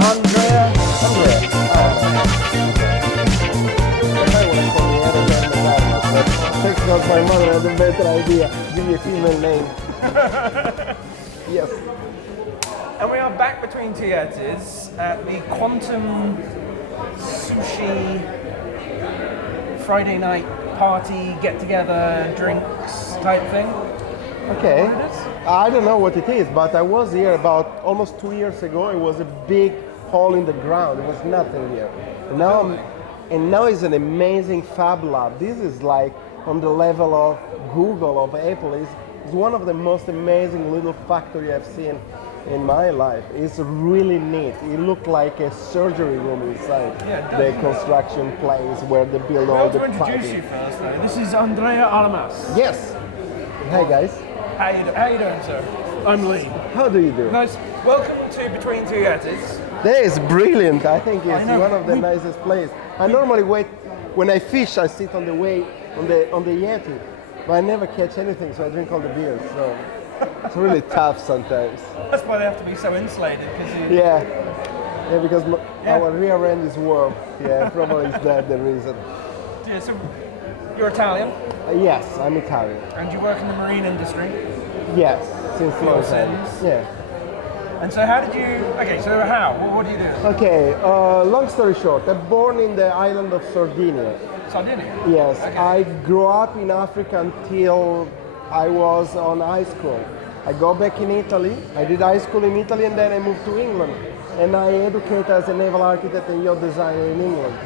Andrea. Thanks God my mother had a better idea. Give me a female name. Yes. And we are back between theatres at the Quantum Sushi Friday night party, get together, drinks type thing. Okay. What it is? I don't know what it is, but I was here about almost 2 years ago. It was a big hole in the ground. There was nothing here. And now it's an amazing fab lab. This is like on the level of Google, of Apple. It's one of the most amazing little factory I've seen in my life. It's really neat. It looked like a surgery room inside the construction place where they build all the piping. To introduce you first, though, this is Andrea Armas. Yes. Hi guys. How you doing, sir? I'm Lee. How do you do? Nice. Welcome to Between Theatres. That is brilliant. I think it's one of the nicest places. I normally wait when I fish. I sit on the way on the Yeti, but I never catch anything, so I drink all the beers. So it's really tough sometimes. That's why they have to be so insulated, because because our rear end is warm. Yeah, probably is that the reason. Yeah, so you're Italian? Yes, I'm Italian. And you work in the marine industry? Yes, since long time. Yeah. And so how did you, so how? What do you do? Okay, long story short, I'm born in the island of Sardinia. Sardinia? Yes, okay. I grew up in Africa until I was on high school. I go back in Italy, I did high school in Italy and then I moved to England. And I educate as a naval architect and yacht designer in England.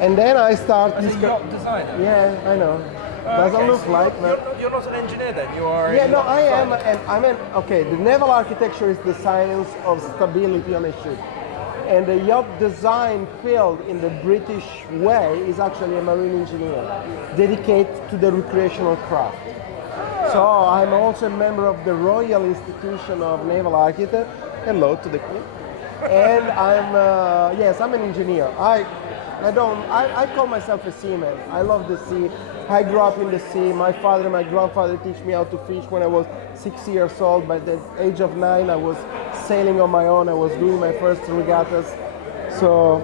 And then I start as a yacht designer? Yeah, I know. Doesn't look so like, but you're not an engineer then. You are. Yeah, no, I am. The naval architecture is the science of stability on a ship, and the yacht design field in the British way is actually a marine engineer, dedicated to the recreational craft. So I'm also a member of the Royal Institution of Naval Architects. Hello to the Queen. And I'm an engineer. I call myself a seaman. I love the sea. I grew up in the sea. My father and my grandfather teach me how to fish when I was 6 years old. By the age of 9, I was sailing on my own. I was doing my first regattas. So,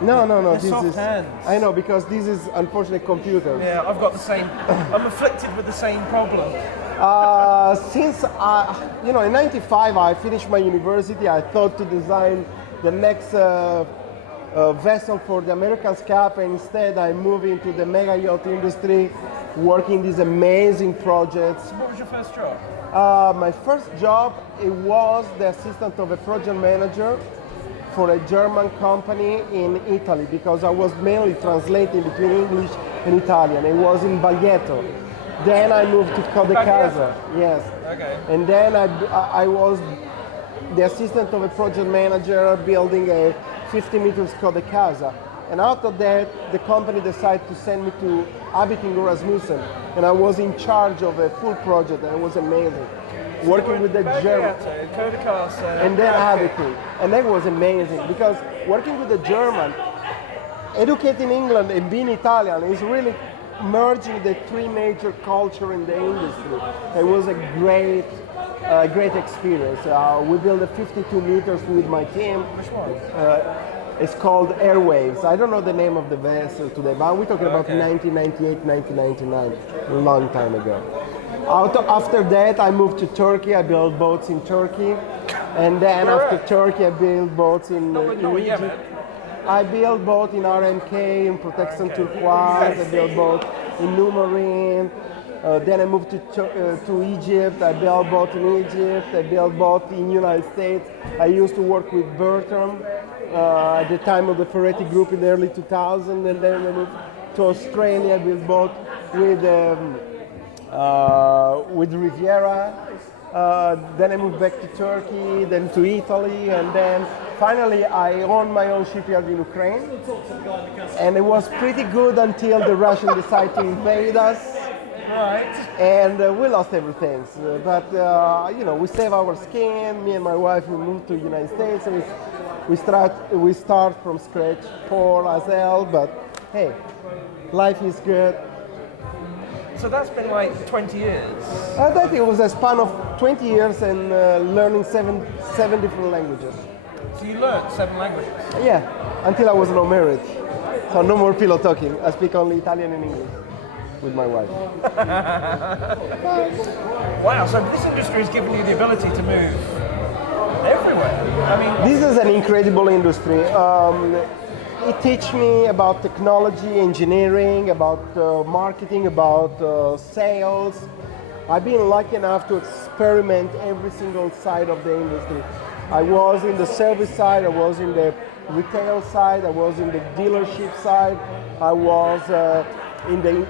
no. This is hands. I know, because this is unfortunately computers. Yeah, I've got the same. I'm afflicted with the same problem. In '95 I finished my university. I thought to design the next vessel for the America's Cup, and instead I moved into the mega yacht industry, working these amazing projects. So what was your first job? My first job, it was the assistant of a project manager for a German company in Italy, because I was mainly translating between English and Italian. It was in Baglietto. Then I moved to Codecasa. Yes. Okay. And then I was the assistant of a project manager building a 50 meters Codecasa. And out of that, the company decided to send me to Abington Rasmussen. And I was in charge of a full project, and it was amazing. Working with the German. And then Abington. And that was amazing, because working with the German, educating England and being Italian is really merging the three major cultures in the industry. It was a great experience. We built a 52 meters with my team. Which one? It's called Airwaves. I don't know the name of the vessel today, but we're talking about 1998, 1999, a long time ago. After that, I moved to Turkey. I built boats in Turkey. And then after Turkey, I built boats in Egypt. I built boat in RMK, in Protection Turquoise. I built boat in New Marine. Then I moved to Egypt. I built boat in Egypt. I built boat in United States. I used to work with Bertram at the time of the Ferretti Group in the early 2000s. And then I moved to Australia. I built boat with Riviera. Then I moved back to Turkey, then to Italy, and then finally I owned my own shipyard in Ukraine. And it was pretty good until the Russians decided to invade us. Right. And we lost everything. But we saved our skin. Me and my wife, we moved to the United States. And we start from scratch, poor as hell, but hey, life is good. So that's been like 20 years? I think it was a span of 20 years and learning seven different languages. So you learned 7 languages? Yeah, until I was not married. So no more pillow talking. I speak only Italian and English with my wife. Wow, so this industry has given you the ability to move everywhere. I mean, This is an incredible industry. It teaches me about technology, engineering, about marketing, about sales. I've been lucky enough to experiment every single side of the industry. I was in the service side, I was in the retail side, I was in the dealership side, I was in the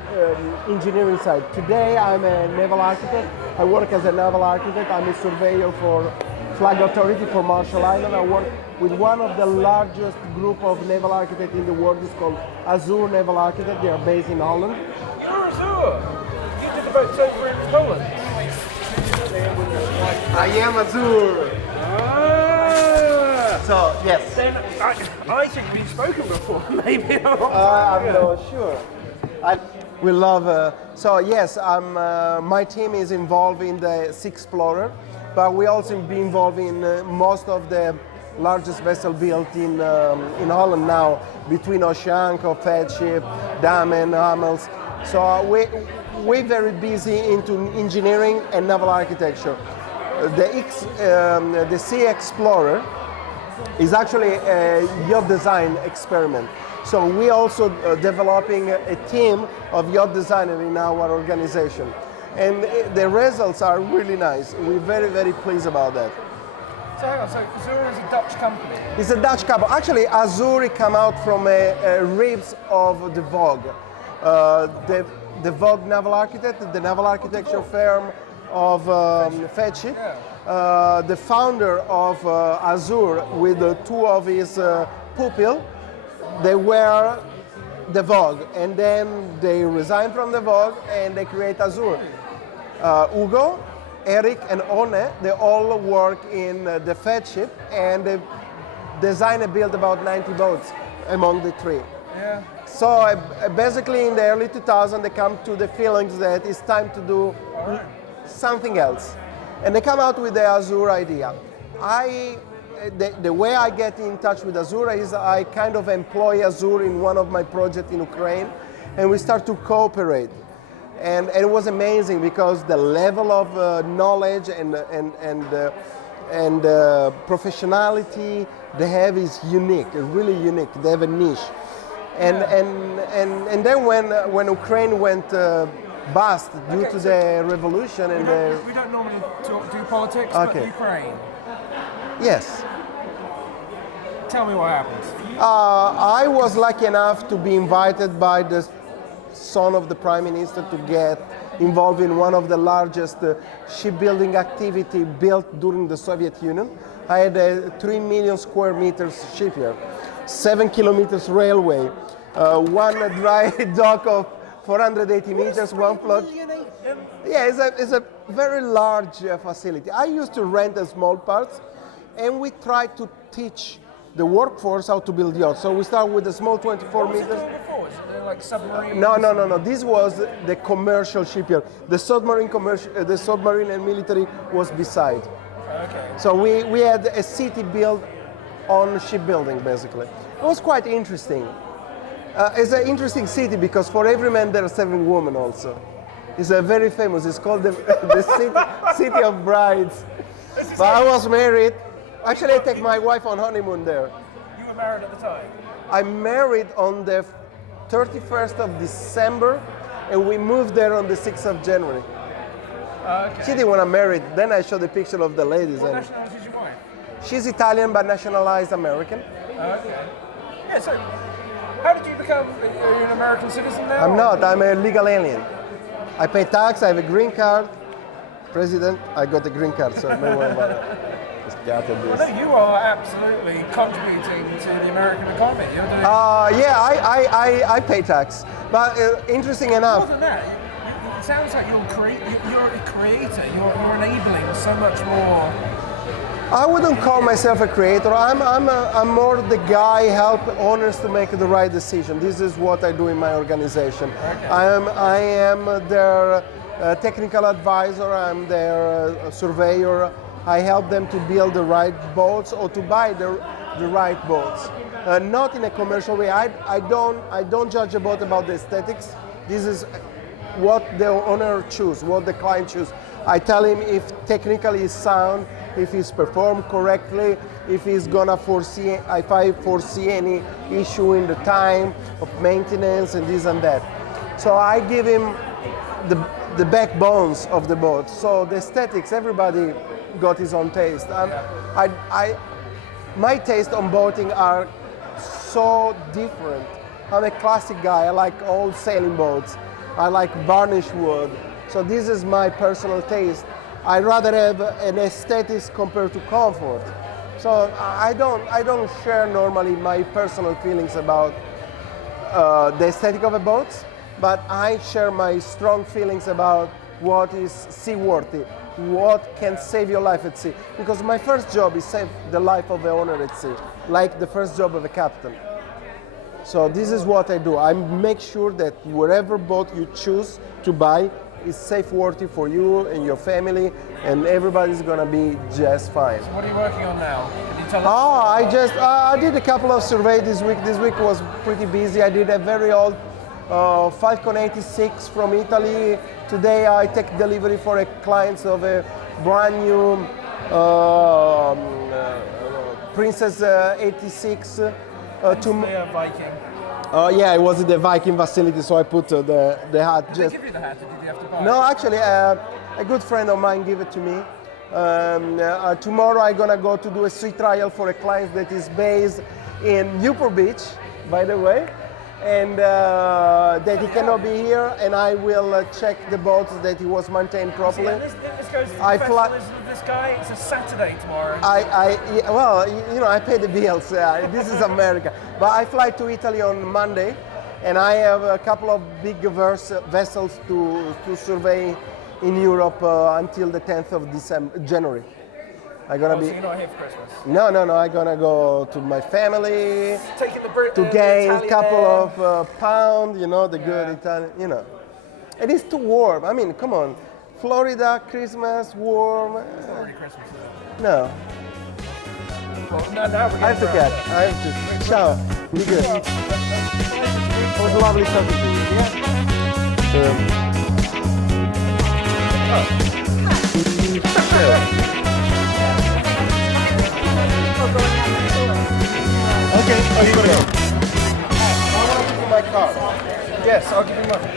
engineering side. Today I'm a naval architect. I work as a naval architect. I'm a surveyor for Flag Authority for Marshall Island. I work with one of the largest group of naval architects in the world. It's called Azure Naval Architect. They are based in Holland. you're Azure. You did the boats over in Poland. I am Azure. Ah. So yes. Then I think we've spoken before, maybe. I'm not sure. We love. So yes, my team is involved in the Sea Explorer, but we also be involved in most of the largest vessel built in Holland now, between Oceanco, Fedship, Damen, Hamels. So we're very busy into engineering and naval architecture. The Sea Explorer is actually a yacht design experiment. So we also developing a team of yacht designers in our organization. And the results are really nice. We're very, very pleased about that. So hang on, so Azure is a Dutch company? It's a Dutch couple. Actually, Azure came out from ribs of the Vogue. The Vogue Naval Architect, the naval architecture firm of Fedship. Yeah. The founder of Azure with two of his pupils, they were the Vogue, and then they resigned from the Vogue and they create Azure. Ugo, Eric, and One, they all work in the Fedship, and they design and build about 90 boats among the three. Yeah. So basically in the early 2000s, they come to the feelings that it's time to do something else. And they come out with the Azure idea. The way I get in touch with Azure is I kind of employ Azure in one of my projects in Ukraine, and we start to cooperate. And it was amazing because the level of knowledge and professionality they have is unique, really unique. They have a niche. And then when Ukraine went bust due to the revolution and we don't normally do politics, Okay. but Ukraine. Yes. Tell me what happened. I was lucky enough to be invited by the son of the prime minister to get involved in one of the largest shipbuilding activity built during the Soviet Union. I had a 3 million square meters shipyard, 7 kilometers railway, one dry dock of 480 meters, one float. Yeah, it's a very large facility. I used to rent a small parts, and we tried to teach the workforce how to build yachts. So we start with a small 24 meters. Before? Is it like submarine? No. This was the commercial shipyard. The submarine and military was beside. Okay. So we had a city built on shipbuilding, basically. It was quite interesting. It's an interesting city because for every man there are 7 women also. It's very famous. It's called the city of brides. But I was married. Actually, I take my wife on honeymoon there. You were married at the time? I married on the 31st of December, and we moved there on the 6th of January. Okay. She didn't want to marry. Then I showed the picture of the ladies. What And nationality is your wife? she's Italian but nationalized American. Okay. Yeah, so how did you become are you an American citizen now? I'm not. I'm a legal alien. I pay tax. I have a green card. President, I got a green card, so don't worry about it. Just got to Well, this. no, you are absolutely contributing to the American economy. You're doing Yeah, I pay tax. But interesting more enough, than that. It sounds like you're a creator. You're enabling so much more. I wouldn't call myself a creator. I'm more the guy help owners to make the right decision. This is what I do in my organization. Okay. I am their technical advisor. I'm their surveyor. I help them to build the right boats or to buy the right boats. Not in a commercial way. I don't judge a boat about the aesthetics. This is what the owner choose, what the client choose. I tell him if technically it's sound, if he's performed correctly, if he's gonna if I foresee any issue in the time of maintenance and this and that. So I give him the backbones of the boat. So the aesthetics, everybody got his own taste. My taste on boating are so different. I'm a classic guy. I like old sailing boats. I like varnished wood. So this is my personal taste. I rather have an aesthetics compared to comfort. So I don't share normally my personal feelings about the aesthetic of a boat, but I share my strong feelings about what is seaworthy, what can save your life at sea. Because my first job is save the life of the owner at sea, like the first job of a captain. So this is what I do. I make sure that whatever boat you choose to buy is safe-worthy for you and your family, and everybody's gonna be just fine. So what are you working on now? Can you tell us? I did a couple of surveys this week. This week was pretty busy. I did a very old Falcon 86 from Italy. Today I take delivery for a client of a brand new Princess 86. A Viking. Yeah, I was at the Viking facility, so I put the hat. Did they give you the hat, or did you have to buy it? No, actually, a good friend of mine gave it to me. Tomorrow I'm gonna go to do a sea trial for a client that is based in Newport Beach, by the way, and that he cannot be here, and I will check the boat that he was maintained properly. See, this goes to the festival with this guy. It's a Saturday tomorrow. Well, you know, I pay the bills. This is America. But I fly to Italy on Monday, and I have a couple of big vessels to survey in Europe until the 10th of January. I'm gonna be. So you're not here for Christmas? No. I'm gonna go to my family Taking to gain a couple of pounds. You know, the good Italian. You know, and it's too warm. I mean, come on, Florida, Christmas, warm. It's not really Christmas, is it? No. Well, no, now we're I have to get. I have to. Ciao. Be good. It was lovely talking to you. Okay. Oh, you gonna go? I want to give you my card. Yes, I'll give you mine.